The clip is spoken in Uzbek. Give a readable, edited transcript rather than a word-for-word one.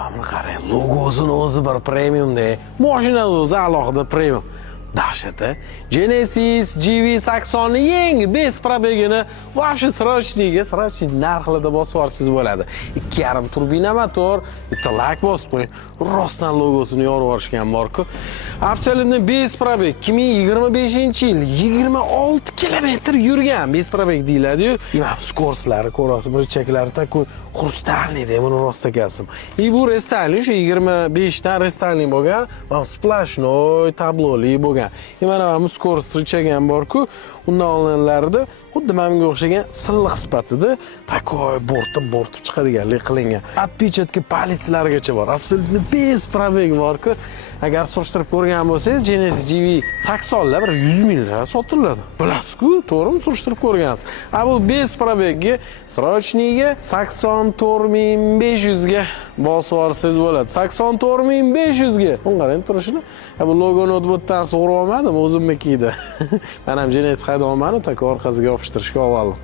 Mana qarang, logosini o'zi bir premiumda, mashinani o'zi alohida premium. Dahshat-a. Genesis GV80 ni yangi bes probegini вообще srochniy narxida bosib olsangiz bo'ladi. 2.5 turbina motor, bitta lak bosib qo'ying. Rostdan logosini yorib yuborishgan bor-ku. Absolutno bes probeg 2025-yil 26 kilometr yurgan bes probeg deyiladi-yu. Mana skorslari ko'rasiz, burchaklari taku xrustalniy deb buni rost akasim. Bu restyling shu 25 dan restyling bo'lgan, mana splashnoy tabloli bo'lgan. Mana muskor sirchagan bor-ku, undan olinlarida xuddi menga o'xshagan silliq sifatida takoy bortib chiqadiganlik qilingan. Отпечатки palitslargacha bor. Absolutno bez probeg bor-ku. Agar surishtirib ko'rgan bo'lsangiz, Genesis GV80 lar 100 mingdan sotiladi. Bilasiz-ku, to'g'rimi surishtirib ko'rgansiz. Bu bez probegga, srochniga 84500 ga bosib olsangiz bo'ladi. 84500 ga. Qarang turishini. Bu logoni o'tdan so'rab olmadim, o'zimnikida. Men ham Genesis haydayapman, takoy orqasiga yopishtirishga oldim.